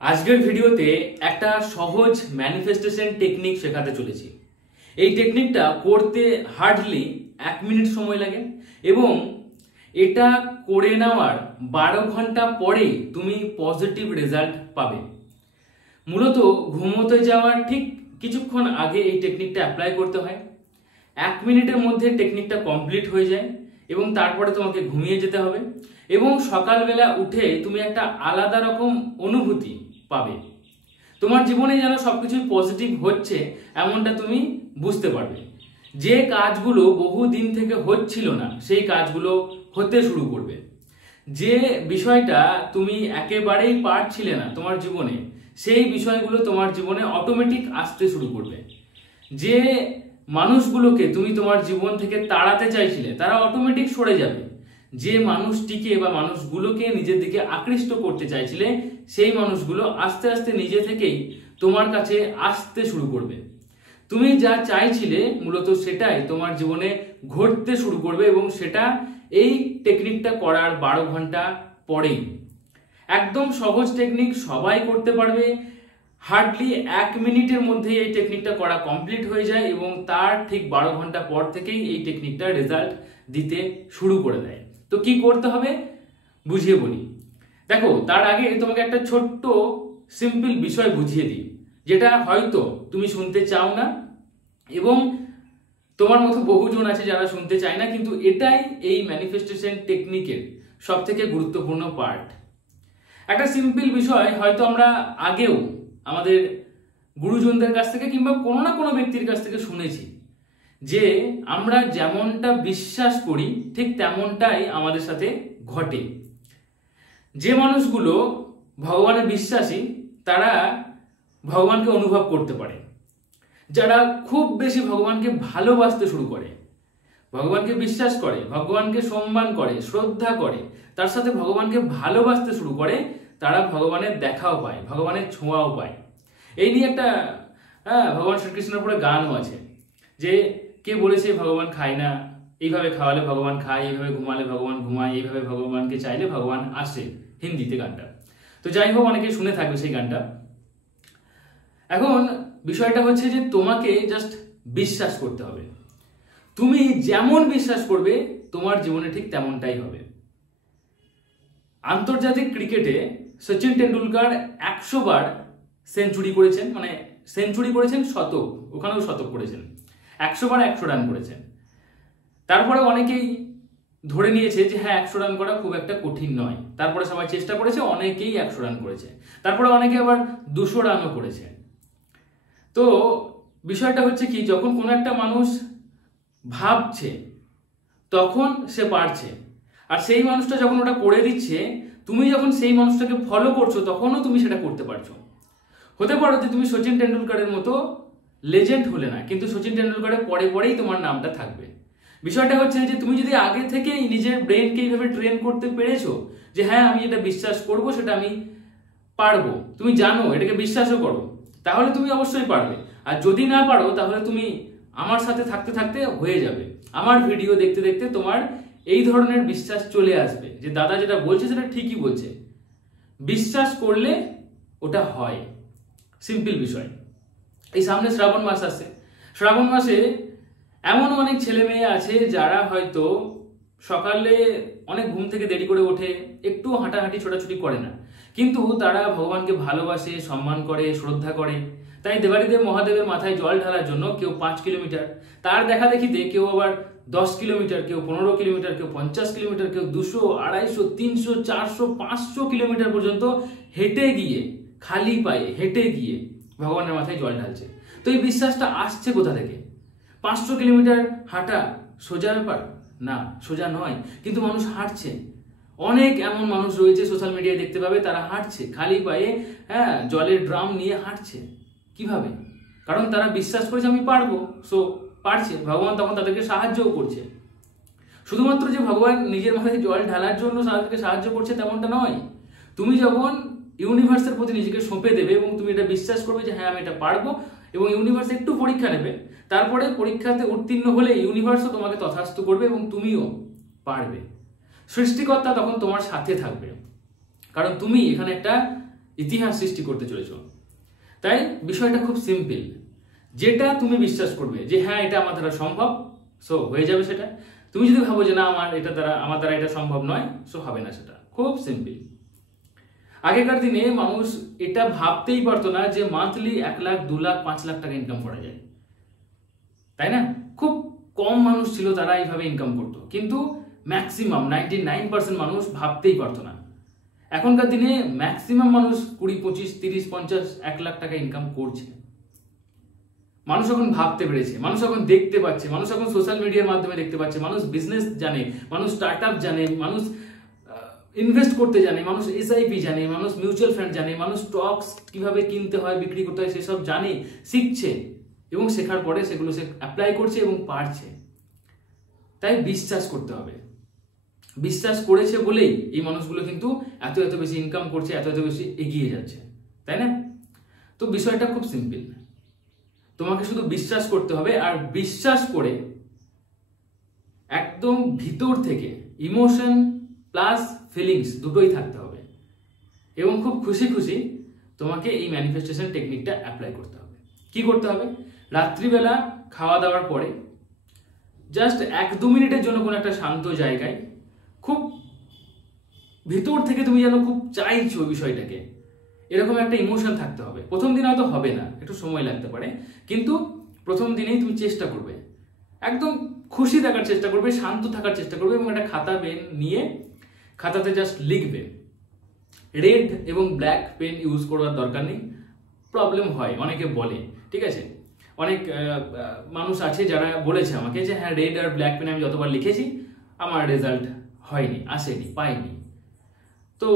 আজকের ভিডিওতে একটা সহজ ম্যানিফেস্টেশন টেকনিক শেখাতে চলেছি। এই টেকনিকটা করতে হার্ডলি 1 মিনিট সময় লাগে এবং এটা করে নেওয়ার 12 ঘন্টা পরেই তুমি পজিটিভ রেজাল্ট পাবে। মূলত ঘুমোতে যাওয়ার ঠিক কিছুক্ষণ আগে এই টেকনিকটা অ্যাপ্লাই করতে হয়। 1 মিনিটের মধ্যে টেকনিকটা কমপ্লিট হয়ে যায় এবং তারপরে তোমাকে ঘুমিয়ে যেতে হবে এবং সকালবেলা উঠে তুমি একটা আলাদা রকম অনুভূতি পাবে। তোমার জীবনে যেন সবকিছু পজিটিভ হচ্ছে এমনটা তুমি বুঝতে পারবে। যে কাজগুলো বহু দিন থেকে হচ্ছিল না সেই কাজগুলো হতে শুরু করবে। যে বিষয়টা তুমি একেবারেই পারছিলে না তোমার জীবনে সেই বিষয়গুলো তোমার জীবনে অটোমেটিক আসতে শুরু করবে। যে মানুষগুলোকে তুমি তোমার জীবন থেকে তাড়াতে চাইছিলে তারা অটোমেটিক সরে যাবে। যে মানুষটিকে বা মানুষগুলোকে নিজের দিকে আকৃষ্ট করতে চাইছিলে সেই মানুষগুলো আস্তে আস্তে নিজে থেকেই তোমার কাছে আসতে শুরু করবে। তুমি যা চাইছিলে মূলত সেটাই তোমার জীবনে ঘটতে শুরু করবে এবং সেটা এই টেকনিকটা করার 12 ঘন্টা পরেই। একদম সহজ টেকনিক, সবাই করতে পারবে। হার্ডলি 1 মিনিটের মধ্যে এই টেকনিকটা করা কমপ্লিট হয়ে যায় এবং তার ঠিক 12 ঘন্টা পর থেকেই এই টেকনিকটা রেজাল্ট দিতে শুরু করে দেয়। তো কি করতে হবে বুঝিয়ে বলি। দেখো, তার আগে তোমাকে একটা ছোট্ট সিম্পল বিষয় বুঝিয়ে দিই, যেটা হয়তো তুমি শুনতে চাও না এবং তোমার মতো বহুজন আছে যারা শুনতে চায় না, কিন্তু এটাই এই ম্যানিফেস্টেশন টেকনিকের সব থেকে গুরুত্বপূর্ণ পার্ট। একটা সিম্পল বিষয় হয়তো আমরা আগেও আমাদের গুরুজনদের কাছ থেকে কিংবা কোনো না কোনো ব্যক্তির কাছ থেকে শুনেছি যে আমরা যেমনটা বিশ্বাস করি ঠিক তেমনটাই আমাদের সাথে ঘটে। যে মানুষগুলো ভগবানে বিশ্বাসী তারা ভগবানকে অনুভব করতে পারে। যারা খুব বেশি ভগবানকে ভালোবাসতে শুরু করে, ভগবানকে বিশ্বাস করে, ভগবানকে সম্মান করে, শ্রদ্ধা করে, তার সাথে ভগবানকে ভালোবাসতে শুরু করে, তারা ভগবানের দেখাও পায়, ভগবানের ছোঁয়াও পায়। এই নিয়ে একটা ভগবান শ্রীকৃষ্ণের উপরে গানও আছে যে কে বলেছে ভগবান খায় না, এইভাবে খাওয়ালে ভগবান খায়, এইভাবে ঘুমালে ভগবান ঘুমায়, এইভাবে ভগবানকে চাইলে ভগবান আসে। হিন্দিতে গানটা। তো যাই হোক, অনেকে শুনে থাকবে সেই গানটা। এখন বিষয়টা হচ্ছে যে তোমাকে জাস্ট বিশ্বাস করতে হবে। তুমি যেমন বিশ্বাস করবে তোমার জীবনে ঠিক তেমনটাই হবে। আন্তর্জাতিক ক্রিকেটে সচিন টেন্ডুলকার 100 বার সেঞ্চুরি করেছেন, মানে সেঞ্চুরি করেছেন, শতক, ওখানেও শতক করেছেন। 100 বার 100 রান করেছেন। তারপরে অনেকেই ধরে নিয়েছে যে হ্যাঁ 100 রান করা খুব একটা কঠিন নয়। তারপরে সবাই চেষ্টা করেছে, অনেকেই 100 রান করেছে। তারপরে অনেকে আবার 200 রানও করেছে। তো বিষয়টা হচ্ছে কি, যখন কোনো একটা মানুষ ভাবছে তখন সে পারছে, আর সেই মানুষটা যখন ওটা করে দিচ্ছে, তুমি যখন সেই মানুষটাকে ফলো করছো তখনও তুমি সেটা করতে পারছো। হতে পারো যে তুমি সচিন টেন্ডুলকারের মতো লেজেন্ড হলে না, কিন্তু সচিন টেন্ডুলকারের পরেই তোমার নামটা থাকবে। বিষয়টা হচ্ছে যে তুমি যদি আগে থেকেই নিজের ব্রেনকে এইভাবে ট্রেন করতে পেরেছো যে হ্যাঁ আমি এটা বিশ্বাস করব, সেটা আমি পারবো, তুমি জানো, এটাকে বিশ্বাসও করো, তাহলে তুমি অবশ্যই পারবে। আর যদি না পারো তাহলে তুমি আমার সাথে থাকতে থাকতে হয়ে যাবে। আমার ভিডিও দেখতে দেখতে তোমার এই ধরনের বিশ্বাস চলে আসবে যে দাদা যেটা বলছে সেটা ঠিকই বলছে। বিশ্বাস করলে ওটা হয়। সিম্পল বিষয়। এই সামনে শ্রাবণ মাস আসছে। শ্রাবণ মাসে এমন অনেক ছেলে মেয়ে আছে যারা হয়তো সকালে অনেক ঘুম থেকে দেরি করে ওঠে, একটু হাঁটাহাঁটি ছোটাছুটি করে না, কিন্তু তারা ভগবানকে ভালোবাসে, সম্মান করে, শ্রদ্ধা করে। তাই দেবাদিদেব মহাদেবের মাথায় জল ঢালার জন্য কেউ 5 কিলোমিটার, তার দেখা দেখিতে কেউ আবার 10 কিলোমিটার, কেউ 15 কিলোমিটার, কেউ 50 কিলোমিটার, কেউ 200, 250, 300, 400, 500 কিলোমিটার পর্যন্ত হেঁটে গিয়ে, খালি পায়ে হেঁটে গিয়ে ভগবানের মাথায় জল ঢালছে। তো এই বিশ্বাসটা আসছে কোথা থেকে? 500 কিলোমিটার হাঁটা সোজা ব্যাপার না, সোজা নয়, কিন্তু মানুষ হাঁটছে। অনেক এমন মানুষ রয়েছে সোশ্যাল মিডিয়ায় দেখতে পাবে, তারা হাঁটছে খালি পায়ে, হ্যাঁ, জলের ড্রাম নিয়ে হাঁটছে। কিভাবে? কারণ তারা বিশ্বাস করেছে আমি পারবো, সো পারছে। ভগবান তখন তাদেরকে সাহায্যও করছে। শুধুমাত্র যে ভগবান নিজের মাথায় জল ঢালার জন্য তাদেরকে সাহায্য করছে তেমনটা নয়। তুমি যখন ইউনিভার্সের প্রতি নিজেকে সঁপে দেবে এবং তুমি এটা বিশ্বাস করবে যে হ্যাঁ আমি এটা পারবো, এবং ইউনিভার্স একটু পরীক্ষা নেবে, তারপরে পরীক্ষাতে উত্তীর্ণ হলে ইউনিভার্সও তোমাকে তথাস্তু করবে এবং তুমিও পারবে। সৃষ্টিকর্তা তখন তোমার সাথে থাকবে, কারণ তুমি এখানে একটা ইতিহাস সৃষ্টি করতে চলেছ। তাই বিষয়টা খুব সিম্পল, যেটা তুমি বিশ্বাস করবে যে হ্যাঁ এটা আমার দ্বারা সম্ভব, সো হয়ে যাবে সেটা। তুমি যদি ভাবো যে না আমার দ্বারা এটা সম্ভব নয়, সো হবে না, সেটা খুব সিম্পল। আগেকার দিনে মানুষ এটা ভাবতেই পারতো না যে মান্থলি 1 লাখ 2 লাখ 5 লাখ টাকা ইনকাম করা যায়, তাই না? খুব কম মানুষ ছিল তারা এইভাবে ইনকাম করতো, কিন্তু ম্যাক্সিমাম 99% মানুষ ভাবতেই পারতো না। এখনকার দিনে ম্যাক্সিমাম মানুষ 20, 25, 30, 50, 1 লাখ টাকা ইনকাম করছে। মানুষ এখন ভাবতে পেরেছে, মানুষ এখন দেখতে পাচ্ছে, মানুষ এখন সোশ্যাল মিডিয়ার মাধ্যমে দেখতে পাচ্ছে, মানুষ বিজনেস জানে, মানুষ স্টার্ট আপ জানে, মানুষ ইনভেস্ট করতে জানে, মানুষ এসআইপি জানে, মানুষ মিউচুয়াল ফান্ড জানে, মানুষ স্টকস কিভাবে কিনতে হয় বিক্রি করতে হয় সেসব জানে, শিখছে এবং শেখার পরে সেগুলো সে অ্যাপ্লাই করছে এবং পারছে। তাই বিশ্বাস করতে হবে। বিশ্বাস করেছে বলেই এই মানুষগুলো কিন্তু এত এত বেশি ইনকাম করছে, এত এত বেশি এগিয়ে যাচ্ছে, তাই না? তো বিষয়টা খুব সিম্পল, তোমাকে শুধু বিশ্বাস করতে হবে, আর বিশ্বাস করে একদম ভিতর থেকে ইমোশন প্লাস ফিলিংস দুটোই থাকতে হবে এবং খুব খুশি খুশি তোমাকে এই ম্যানিফেস্টেশন টেকনিকটা অ্যাপ্লাই করতে হবে। কি করতে হবে? রাত্রিবেলা খাওয়া দাওয়ার পরে জাস্ট 1-2 মিনিটের জন্য কোনো একটা শান্ত জায়গায় খুব ভিতর থেকে তুমি যেন খুব চাইছো বিষয়টাকে, এরকম একটা ইমোশন থাকতে হবে। প্রথম দিন হয়তো হবে না, একটু সময় লাগতে পারে, কিন্তু প্রথম দিনেই তুমি চেষ্টা করবে, একদম খুশি থাকার চেষ্টা করবে, শান্ত থাকার চেষ্টা করবে এবং একটা খাতা পেন নিয়ে খাতাতে জাস্ট লিখবে। রেড এবং ব্ল্যাক পেন ইউজ করার দরকার নেই, প্রবলেম হয় অনেকে বলে, ঠিক আছে? অনেক মানুষ আছে যারা বলেছে আমাকে যে হ্যাঁ রেড আর ব্ল্যাক পেন আমি যতবার লিখেছি আমার রেজাল্ট হয়নি, আসেনি, পাইনি। তো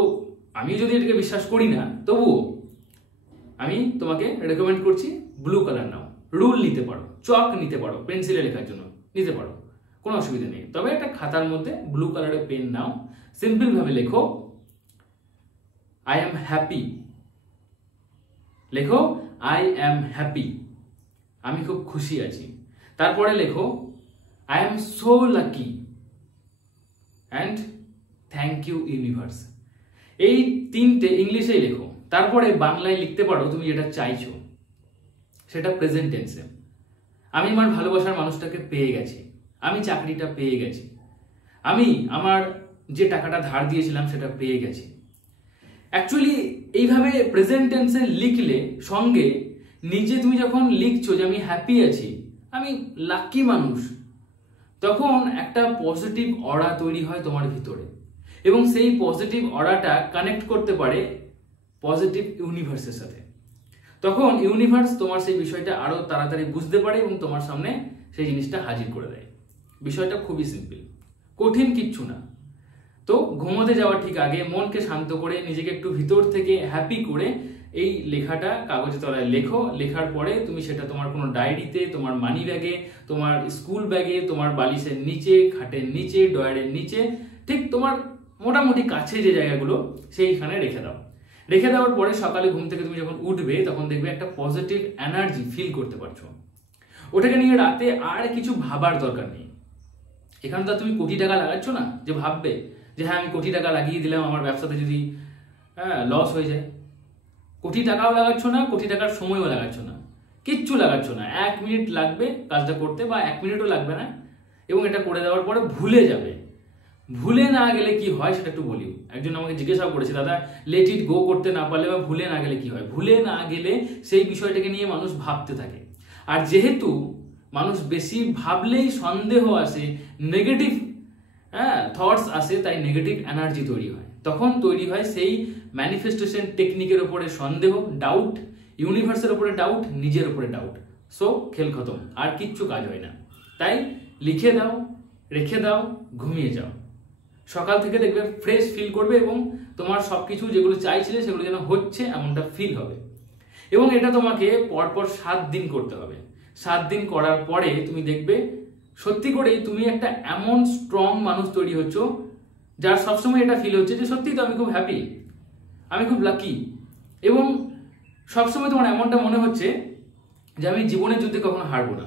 আমি যদি এটাকে বিশ্বাস করি না, তবুও আমি তোমাকে রেকমেন্ড করছি ব্লু কালার নাও। রুল নিতে পারো, চক নিতে পারো, পেন্সিলে লেখার জন্য নিতে পারো, কোনো অসুবিধা নেই। তবে একটা খাতার মধ্যে ব্লু কালারের পেন নাও, সিম্পল ভাবে লেখো আই এম হ্যাপি। লেখো আই এম হ্যাপি, আমি খুব খুশি আছি। তারপরে লেখো I am so lucky and thank you universe. এই 3টে ইংলিশেই লেখো। তারপরে বাংলায় লিখতে পারো তুমি যেটা চাইছো, সেটা প্রেজেন্ট টেন্সে। আমি আমার ভালোবাসার মানুষটাকে পেয়ে গেছি, আমি চাকরিটা পেয়ে গেছি, আমি আমার যে টাকাটা ধার দিয়েছিলাম সেটা পেয়ে গেছি। অ্যাকচুয়ালি এইভাবে প্রেজেন্ট টেন্সে লিখলে সঙ্গে নিজে তুমি যখন লিখছো যে আমি হ্যাপি আছি, আমি লাকি মানুষ, তখন একটা পজিটিভ অরা তৈরি হয় তোমার ভিতরে এবং সেই পজিটিভ অরাটা কানেক্ট করতে পারে পজিটিভ ইউনিভার্সের সাথে। তখন ইউনিভার্স তোমার সেই বিষয়টা আরো তাড়াতাড়ি বুঝতে পারে এবং তোমার সামনে সেই জিনিসটা হাজির করে দেয়। বিষয়টা খুবই সিম্পল, কঠিন কিচ্ছু না। তো ঘুমোতে যাওয়ার ঠিক আগে মনকে শান্ত করে নিজেকে একটু ভিতর থেকে হ্যাপি করে এই লেখাটা কাগজে তলায় লেখো। লেখার পরে তুমি সেটা তোমার কোনো ডায়েরিতে, তোমার মানি ব্যাগে, তোমার স্কুল ব্যাগে, তোমার বালিশের নিচে, খাটের নিচে, ডয়ারের নিচে, ঠিক তোমার মোটামুটি কাছে যে জায়গাগুলো সেইখানে রেখে দাও। রেখে দেওয়ার পরে সকালে ঘুম থেকে তুমি যখন উঠবে তখন দেখবে একটা পজিটিভ এনার্জি ফিল করতে পারছো। ওটাকে নিয়ে রাতে আর কিছু ভাবার দরকার নেই। এখানে তো তুমি কোটি টাকা লাগাচ্ছ না যে ভাববে যে হ্যাঁ আমি কোটি টাকা লাগিয়ে দিলাম, আমার ব্যবসাতে যদি লস হয়ে যায়। কোটি টাকাও লাগাচ্ছ না, কোটি টাকার সময়ও লাগাচ্ছ না, কিচ্ছু লাগাচ্ছ না। 1 মিনিট লাগবে কাজটা করতে, বা 1 মিনিটও লাগবে না, এবং এটা করে দেওয়ার পরে ভুলে যাবে। ভুলে না গেলে কি হয় সেটা একটু বলি। একজন আমাকে জিজ্ঞাসা করেছে, দাদা লেট ইট গো করতে না পারলে বা ভুলে না গেলে কি হয়? ভুলে না গেলে সেই বিষয়টাকে নিয়ে মানুষ ভাবতে থাকে, আর যেহেতু মানুষ বেশি ভাবলেই সন্দেহ আসে, নেগেটিভ থটস আসে, তাই নেগেটিভ এনার্জি তৈরি হয়। তখন তৈরি হয় সেই ম্যানিফেস্টেশন টেকনিকের উপরে সন্দেহ, ডাউট, ইউনিভার্সের উপরে ডাউট, নিজের উপরে ডাউট। সো খেল খতম, আর কিচ্ছু কাজ হয় না। তাই লিখে দাও, রেখে দাও, ঘুমিয়ে যাও। সকাল থেকে দেখবে ফ্রেশ ফিল করবে এবং তোমার সবকিছু যেগুলো চাইছিলে সেগুলো যেন হচ্ছে এমনটা ফিল হবে। এবং এটা তোমাকে পরপর 7 দিন করতে হবে। 7 দিন করার পরে তুমি দেখবে সত্যি করেই তুমি একটা এমন স্ট্রং মানুষ তৈরি হচ্ছ, যার সবসময় এটা ফিল হচ্ছে যে সত্যি তো আমি খুব হ্যাপি, আমি খুব লাকি, এবং সবসময় তোমার এমনটা মনে হচ্ছে যে আমি জীবনের যুদ্ধে কখনো হারবো না,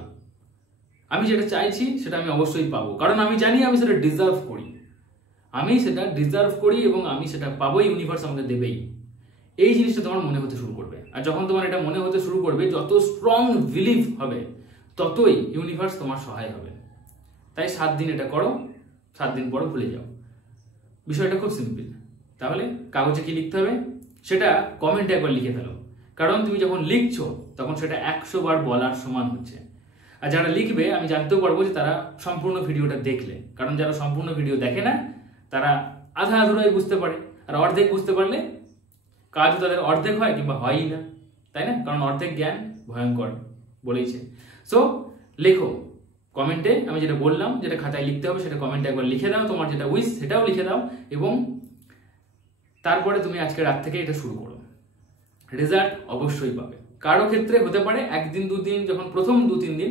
আমি যেটা চাইছি সেটা আমি অবশ্যই পাবো, কারণ আমি জানি আমি সেটা ডিজার্ভ করি, আমি সেটা ডিজার্ভ করি এবং আমি সেটা পাবোই, ইউনিভার্স আমাকে দেবেই। এই জিনিসটা তোমার মনে হতে শুরু করবে। আর যখন তোমার এটা মনে হতে শুরু করবে, যত স্ট্রং বিলিভ হবে ততই ইউনিভার্স তোমার সহায় হবে। তাই 7 দিন এটা করো, 7 দিন পরে ভুলে যাও। বিষয়টা খুব সিম্পল। তাহলে কাগজে কি লিখতে হবে সেটা কমেন্টে একবার লিখে ফেলো, কারণ তুমি যখন লিখছো তখন সেটা 100 বার বলার সমান হচ্ছে। আর যারা লিখবে আমি জানতেও পারবো যে তারা সম্পূর্ণ ভিডিওটা দেখলে, কারণ যারা সম্পূর্ণ ভিডিও দেখে না তারা আধা আধুরাই বুঝতে পারে, আর অর্ধেক বুঝতে পারলে কাজও তাদের অর্ধেক হয় কিংবা হয়ই না, তাই না? কারণ অর্ধেক জ্ঞান ভয়ঙ্কর বলেইছে। সো লেখো কমেন্টে, আমি যেটা বললাম যেটা খাতায় লিখতে হবে সেটা কমেন্টে একবার লিখে দাও, তোমার যেটা উইশ সেটাও লিখে দাও, এবং তারপরে তুমি আজকে রাত থেকে এটা শুরু করো। রেজাল্ট অবশ্যই পাবে। কারো ক্ষেত্রে হতে পারে 1 দিন 2 দিন, যখন প্রথম 2-3 দিন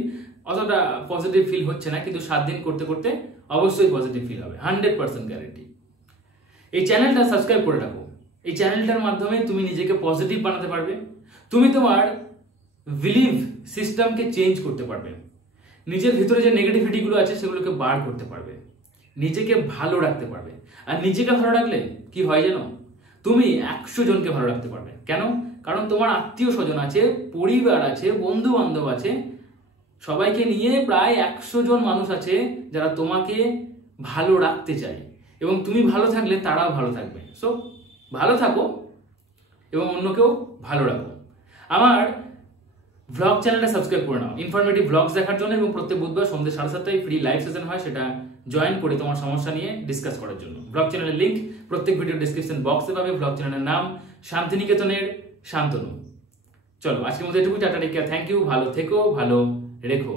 অতটা পজিটিভ ফিল হচ্ছে না, কিন্তু 7 দিন করতে করতে অবশ্যই পজিটিভ ফিল হবে, 100% গ্যারেন্টি। এই চ্যানেলটা সাবস্ক্রাইব করে রাখো। এই চ্যানেলটার মাধ্যমে তুমি নিজেকে পজিটিভ বানাতে পারবে, তুমি তোমার বিলিভ সিস্টেমকে চেঞ্জ করতে পারবে, নিজের ভিতরে যে নেগেটিভিটিগুলো আছে সেগুলোকে বার করতে পারবে, নিজেকে ভালো রাখতে পারবে। আর নিজেকে ভালো রাখলে কি হয় জানো? তুমি 100 জনকে ভালো রাখতে পারবে। কেন? কারণ তোমার আত্মীয় স্বজন আছে, পরিবার আছে, বন্ধু বান্ধব আছে, সবাইকে নিয়ে প্রায় 100 জন মানুষ আছে যারা তোমাকে ভালো রাখতে চায়, এবং তুমি ভালো থাকলে তারাও ভালো থাকবে। সো ভালো থাকো এবং অন্যকেও ভালো রাখো। আমার ব্লগ চ্যানেলটা সাবস্ক্রাইব করে নাও ইনফরমেটিভ ব্লগস দেখার জন্য, এবং প্রত্যেক বুধবার সন্ধ্যে 7:30টায় ফ্রি লাইভ সেশন হয়, সেটা জয়েন করে তোমার সমস্যা নিয়ে ডিসকাস করার জন্য। ব্লগ চ্যানেলের লিংক প্রত্যেক ভিডিও ডিসক্রিপশন বক্সে পাবে। ব্লগ চ্যানেলের নাম শান্তিনিকেতনের শান্তনু। চলো আজকের মধ্যে এটুকুই, tata, take care, thank you, ভালো থেকো, ভালো রেখো।